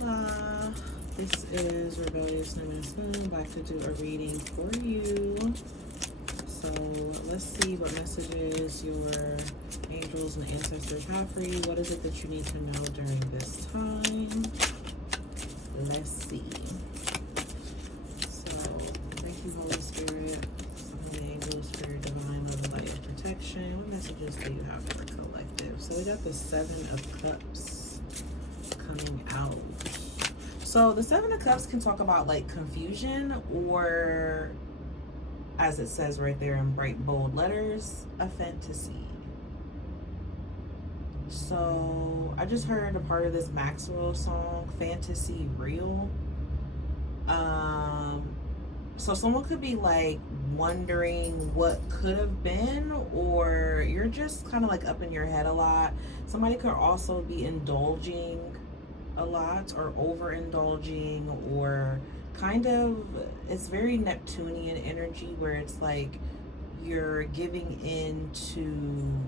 Hola, this is Rebellious Numinous Moon, back to do a reading for you. So let's see what messages your angels and ancestors have for you. What is it that you need to know during this time? Let's see. So thank you, Holy Spirit, Holy Angel, Spirit Divine, Love, Light, and Protection. What messages do you have for the collective? So we got the Seven of Cups coming out. So the Seven of Cups can talk about like confusion, or as it says right there in bright bold letters, a fantasy. So I just heard a part of this Maxwell song, Fantasy Real. So someone could be like wondering what could have been, or you're just kind of like up in your head a lot. Somebody could also be indulging a lot, or overindulging, or kind of, it's very Neptunian energy where it's like you're giving in to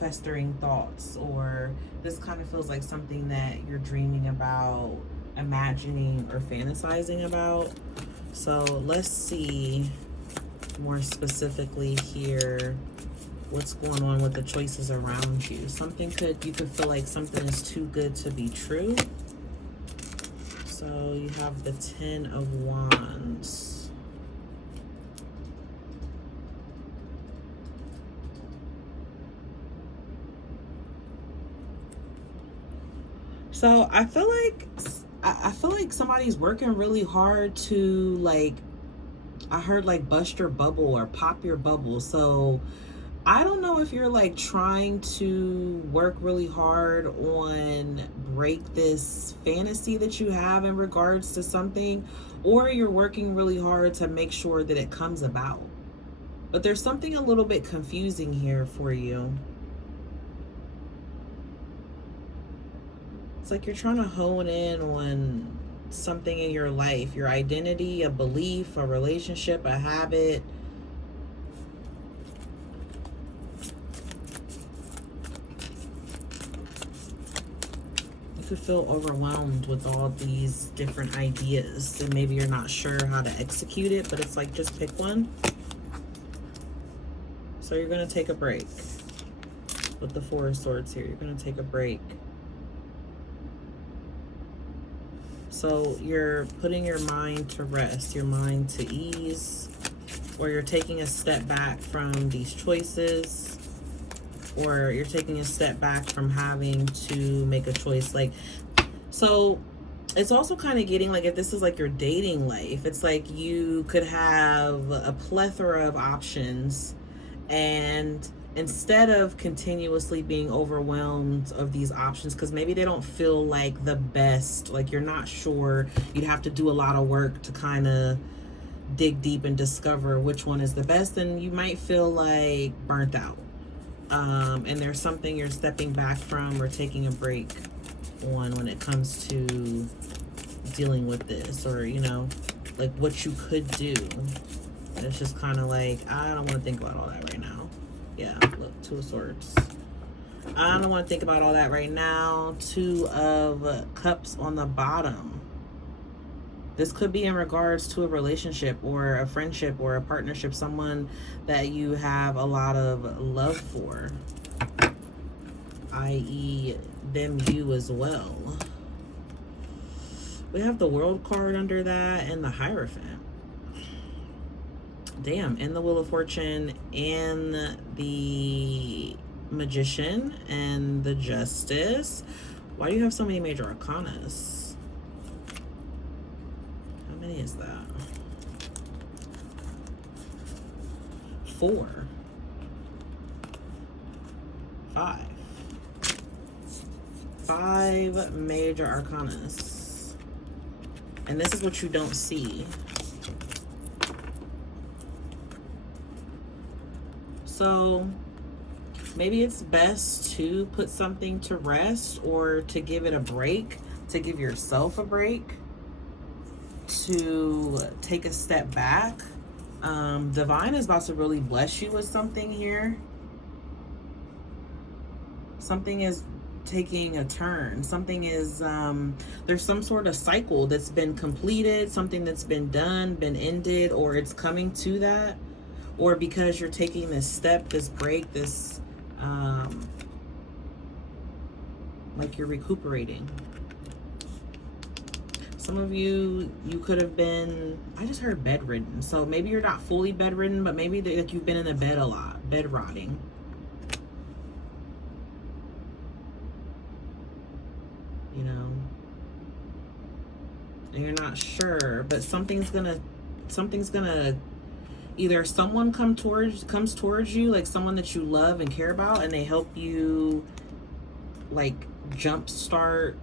festering thoughts, or this kind of feels like something that you're dreaming about, imagining, or fantasizing about. So let's see more specifically here what's going on with the choices around you. You could feel like something is too good to be true. So you have the Ten of Wands. So I feel like somebody's working really hard to, like, I heard like bust your bubble or pop your bubble. So I don't know if you're like trying to work really hard on break this fantasy that you have in regards to something, or you're working really hard to make sure that it comes about. But there's something a little bit confusing here for you. It's like you're trying to hone in on something in your life, your identity, a belief, a relationship, a habit. You could feel overwhelmed with all these different ideas, and maybe you're not sure how to execute it, but it's like, just pick one. So you're going to take a break with the Four of Swords here. You're going to take a break. So you're putting your mind to rest, your mind to ease, or you're taking a step back from these choices, or you're taking a step back from having to make a choice. Like, so it's also kind of getting like, if this is like your dating life, it's like you could have a plethora of options, and instead of continuously being overwhelmed of these options, because maybe they don't feel like the best, like you're not sure, you'd have to do a lot of work to kind of dig deep and discover which one is the best, and you might feel like burnt out. And there's something you're stepping back from or taking a break on when it comes to dealing with this, or, you know, like what you could do. And it's just kind of like, I don't want to think about all that right now. Yeah, look, Two of Swords. I don't want to think about all that right now. Two of Cups on the bottom. This could be in regards to a relationship or a friendship or a partnership, someone that you have a lot of love for, i.e. them, you as well. We have the World card under that and the Hierophant. Damn, and the Wheel of Fortune and the Magician and the Justice. Why do you have so many major arcanas? How many is that? 4. 5. 5 major arcanas. And this is what you don't see. So maybe it's best to put something to rest, or to give it a break, to give yourself a break, to take a step back. Divine is about to really bless you with something here. Something is taking a turn. Something is, there's some sort of cycle that's been completed, something that's been done, been ended, or it's coming to that. Or because you're taking this step, this break, this, like you're recuperating. Some of you could have been, I just heard bedridden. So maybe you're not fully bedridden, but maybe like you've been in the bed a lot, bed rotting. You know, and you're not sure, but something's gonna, either someone comes towards you, like someone that you love and care about, and they help you like jumpstart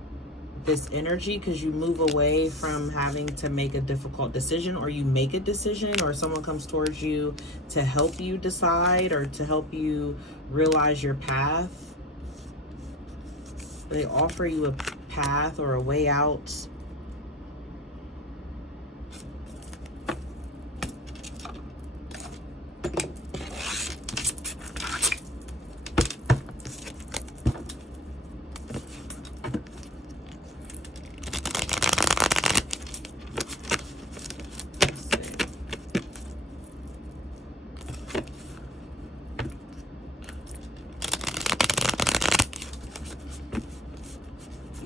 this energy, because you move away from having to make a difficult decision, or you make a decision, or someone comes towards you to help you decide or to help you realize your path. They offer you a path or a way out.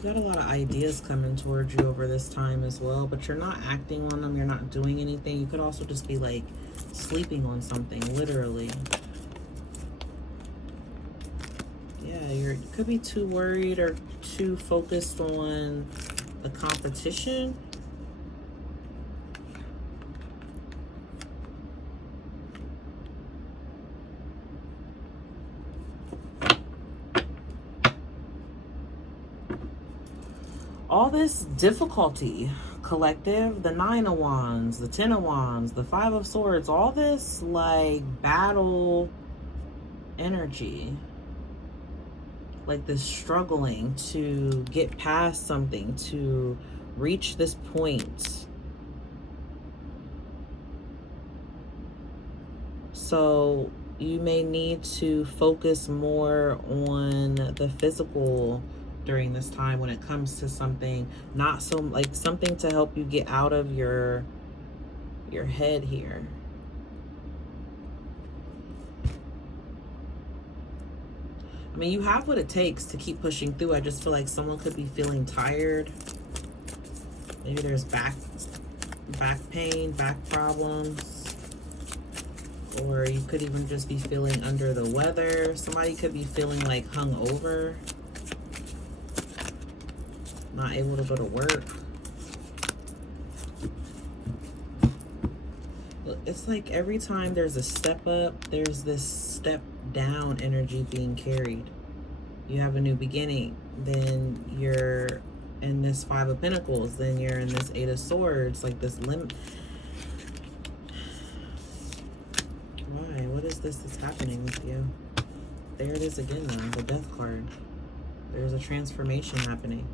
Got a lot of ideas coming towards you over this time as well, but you're not acting on them. You're not doing anything. You could also just be like sleeping on something, literally. Yeah, you could be too worried or too focused on the competition. All this difficulty, collective, the 9 of Wands, the 10 of Wands, the 5 of Swords, all this like battle energy, like this struggling to get past something, to reach this point. So you may need to focus more on the physical during this time when it comes to something, not so like something to help you get out of your head here. I mean, you have what it takes to keep pushing through. I just feel like someone could be feeling tired. Maybe there's back pain, back problems. Or you could even just be feeling under the weather. Somebody could be feeling like hungover, not able to go to work. It's like every time there's a step up, there's this step down energy being carried. You have a new beginning, then you're in this 5 of Pentacles, then you're in this 8 of Swords, like this limit. Why? What is this that's happening with you? There it is again though, the Death card. There's a transformation happening.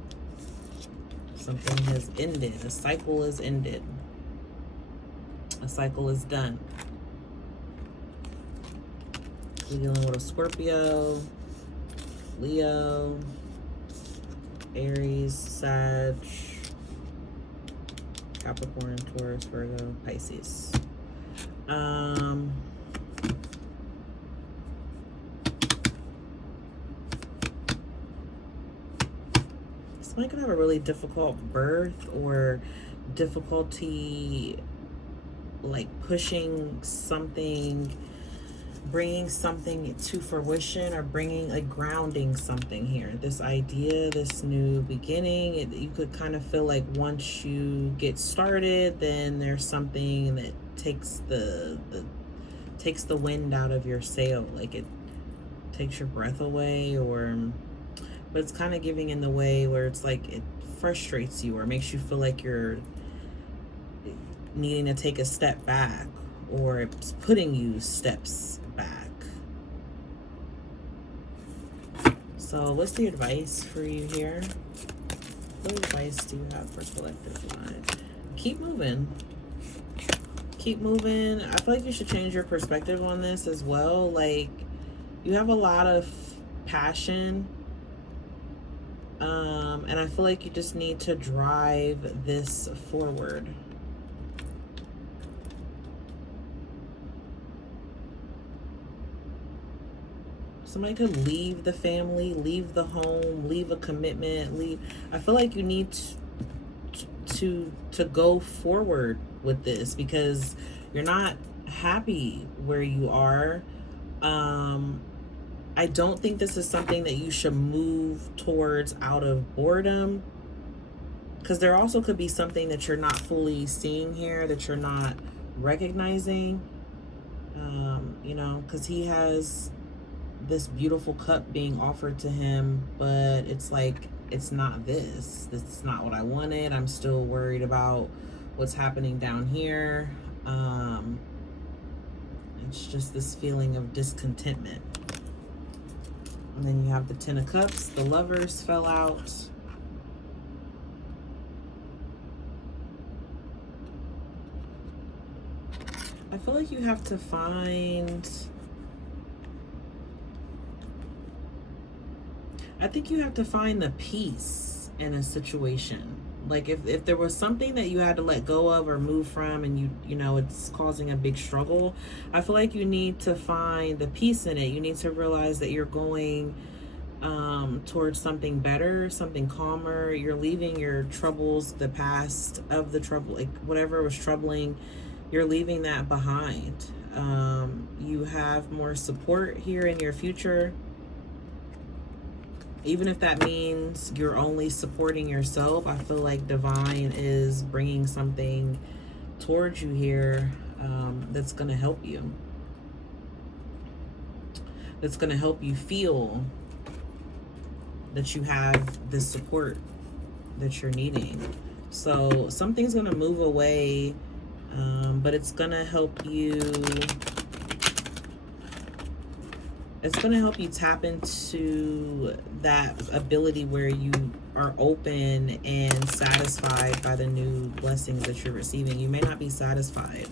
Something has ended. A cycle is ended. A cycle is done. We're dealing with a Scorpio, Leo, Aries, Sag, Capricorn, Taurus, Virgo, Pisces. Somebody could have a really difficult birth or difficulty like pushing something, bringing something to fruition, or bringing, like, grounding something here. This idea, this new beginning, you could kind of feel like once you get started, then there's something that takes the wind out of your sail, like it takes your breath away, but it's kind of giving in the way where it's like it frustrates you or makes you feel like you're needing to take a step back, or it's putting you steps back. So what's the advice for you here? What advice do you have for collective line? Keep moving. Keep moving. I feel like you should change your perspective on this as well. Like, you have a lot of passion And I feel like you just need to drive this forward. Somebody could leave the family, leave the home, leave a commitment, leave. I feel like you need to go forward with this because you're not happy where you are. I don't think this is something that you should move towards out of boredom, because there also could be something that you're not fully seeing here, that you're not recognizing. You know, because he has this beautiful cup being offered to him, but it's like, it's not this. This is not what I wanted. I'm still worried about what's happening down here. It's just this feeling of discontentment. And then you have the Ten of Cups. The Lovers fell out. I feel like you have to find... I think you have to find the peace in a situation. Like if there was something that you had to let go of or move from, and you know it's causing a big struggle, I feel like you need to find the peace in it. You need to realize that you're going towards something better, something calmer. You're leaving your troubles, the past of the trouble, like whatever was troubling, you're leaving that behind. You have more support here in your future. Even if that means you're only supporting yourself, I feel like Divine is bringing something towards you here that's going to help you. That's going to help you feel that you have the support that you're needing. So something's going to move away, but it's going to help you... It's going to help you tap into that ability where you are open and satisfied by the new blessings that you're receiving. You may not be satisfied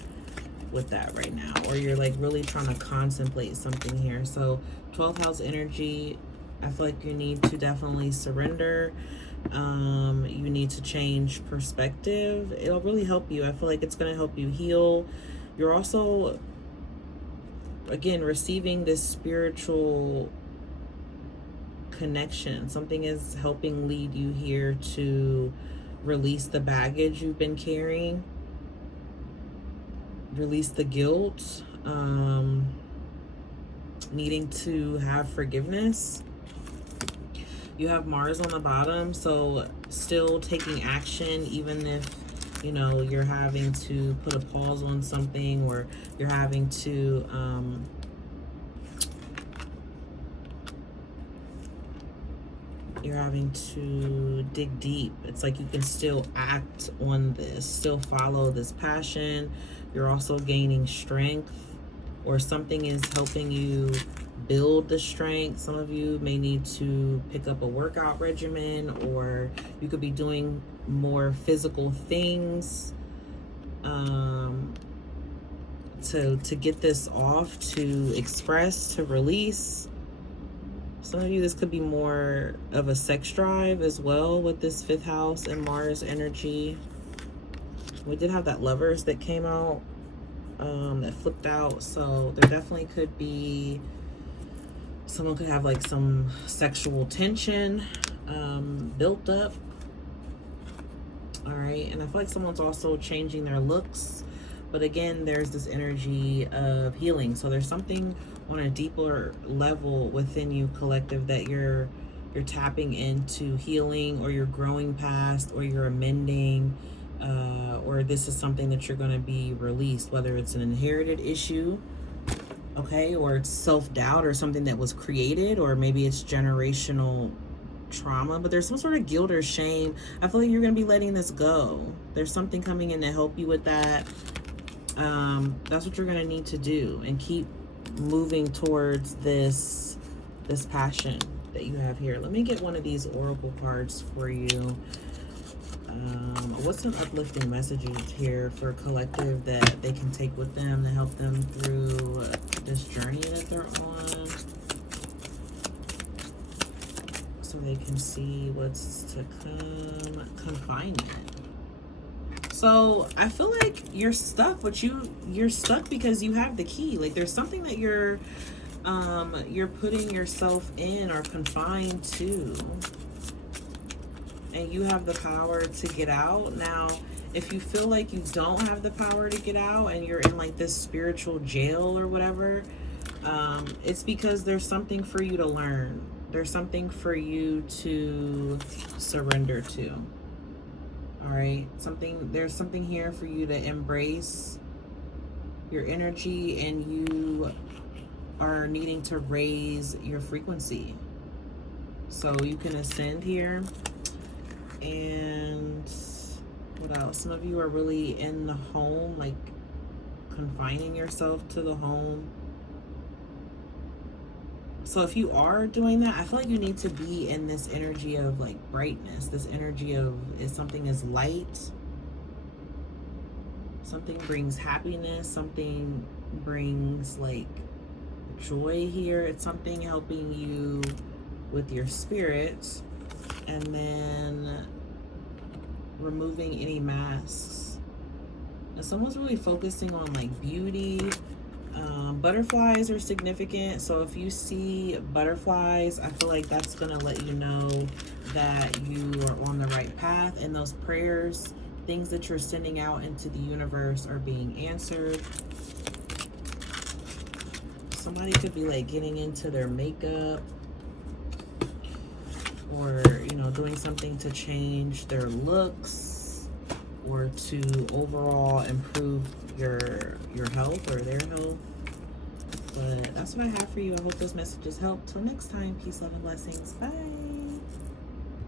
with that right now, or you're like really trying to contemplate something here. So 12th house energy, I feel like you need to definitely surrender. You need to change perspective. It'll really help you. I feel like it's going to help you heal. You're also... again, receiving this spiritual connection. Something is helping lead you here to release the baggage you've been carrying, release the guilt, needing to have forgiveness. You have Mars on the bottom, so still taking action, even if you know you're having to put a pause on something, or you're having to dig deep. It's like you can still act on this, still follow this passion. You're also gaining strength, or something is helping you build the strength. Some of you may need to pick up a workout regimen, or you could be doing more physical things to get this off, to express, to release. Some of you, this could be more of a sex drive as well with this 5th house and Mars energy. We did have that Lovers that came out, that flipped out. So there definitely could be, someone could have like some sexual tension built up. All right. And I feel like someone's also changing their looks. But again, there's this energy of healing. So there's something on a deeper level within you, collective, that you're tapping into healing, or you're growing past, or you're amending, or this is something that you're going to be released, whether it's an inherited issue, okay, or it's self-doubt, or something that was created, or maybe it's generational trauma. But there's some sort of guilt or shame. I feel like you're going to be letting this go. There's something coming in to help you with that. That's what you're going to need to do, and keep moving towards this passion that you have here. Let me get one of these oracle cards for you. What's some uplifting messages here for collective that they can take with them to help them through this journey that they're on? so they can see what's to come. Confinement. So I feel like you're stuck, but you're stuck because you have the key. Like there's something that you're putting yourself in or confined to, and you have the power to get out. Now, if you feel like you don't have the power to get out and you're in like this spiritual jail or whatever, it's because there's something for you to learn. There's something for you to surrender to. All right, there's something here for you to embrace your energy, and you are needing to raise your frequency so you can ascend here. And what else? Some of you are really in the home, like confining yourself to the home. So if you are doing that, I feel like you need to be in this energy of like brightness, this energy of if something is light, something brings happiness, something brings like joy here. It's something helping you with your spirit, and then removing any masks. Now someone's really focusing on like beauty. Butterflies are significant, so if you see butterflies, I feel like that's gonna let you know that you are on the right path, and those prayers, things that you're sending out into the universe, are being answered. Somebody could be like getting into their makeup, or doing something to change their looks or to overall improve your health or their health. But that's what I have for you. I hope those messages help. Till next time, peace, love, and blessings. Bye.